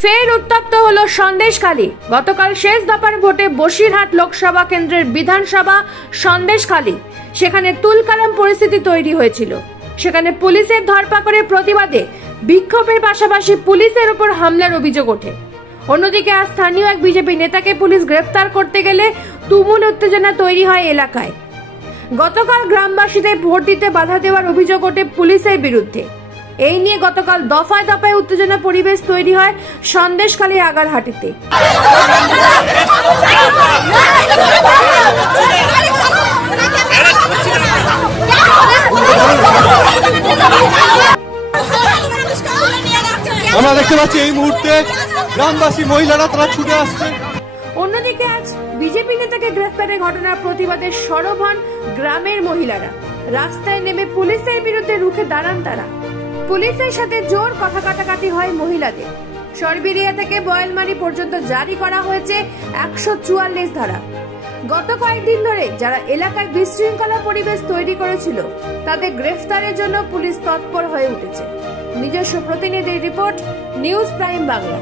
ফের উত্তপ্ত হলো সন্দেশখালী। গতকাল শেষ দফার ভোটে বসিরহাট লোকসভা কেন্দ্রের বিধানসভা সন্দেশখালী, সেখানে তুলকালাম পরিস্থিতি তৈরি হয়েছিল। সেখানে পুলিশের ধরপাকড়ের প্রতিবাদে বিক্ষোভের পাশাপাশি পুলিশের উপর হামলার অভিযোগ ওঠে। অন্যদিকে আজ স্থানীয় এক বিজেপি নেতাকে পুলিশ গ্রেফতার করতে গেলে তুমুল উত্তেজনা তৈরি হয় এলাকায়। গতকাল গ্রামবাসীদের ভোট দিতে বাধা দেওয়ার অভিযোগ ওঠে পুলিশের বিরুদ্ধে। এই নিয়ে গতকাল দফায় দফায় উত্তেজনা পরিবেশ তৈরি হয় সন্দেশখালীর আগারহাটিতে। আমরা দেখতে পাচ্ছি এই মুহূর্তে গ্রামবাসী মহিলারা তারা ছুটে আসছে। অন্যদিকে আজ বিজেপি নেতাকে গ্রেফতারের ঘটনার প্রতিবাদে সরব হন গ্রামের মহিলারা। রাস্তায় নেমে পুলিশের বিরুদ্ধে রুখে দাঁড়ান তারা। পুলিশের সাথে জোর কথা কাটাকাটি হয় মহিলাদের। সরবেরিয়া থেকে বয়ালমারি পর্যন্ত জারি করা হয়েছে 144 ধারা। গত কয়েকদিন ধরে যারা এলাকায় বিশৃঙ্খলা পরিবেশ তৈরি করেছিল তাদের গ্রেফতারের জন্য পুলিশ তৎপর হয়ে উঠেছে। নিজস্ব প্রতিনিধির রিপোর্ট, নিউজ প্রাইম বাংলা।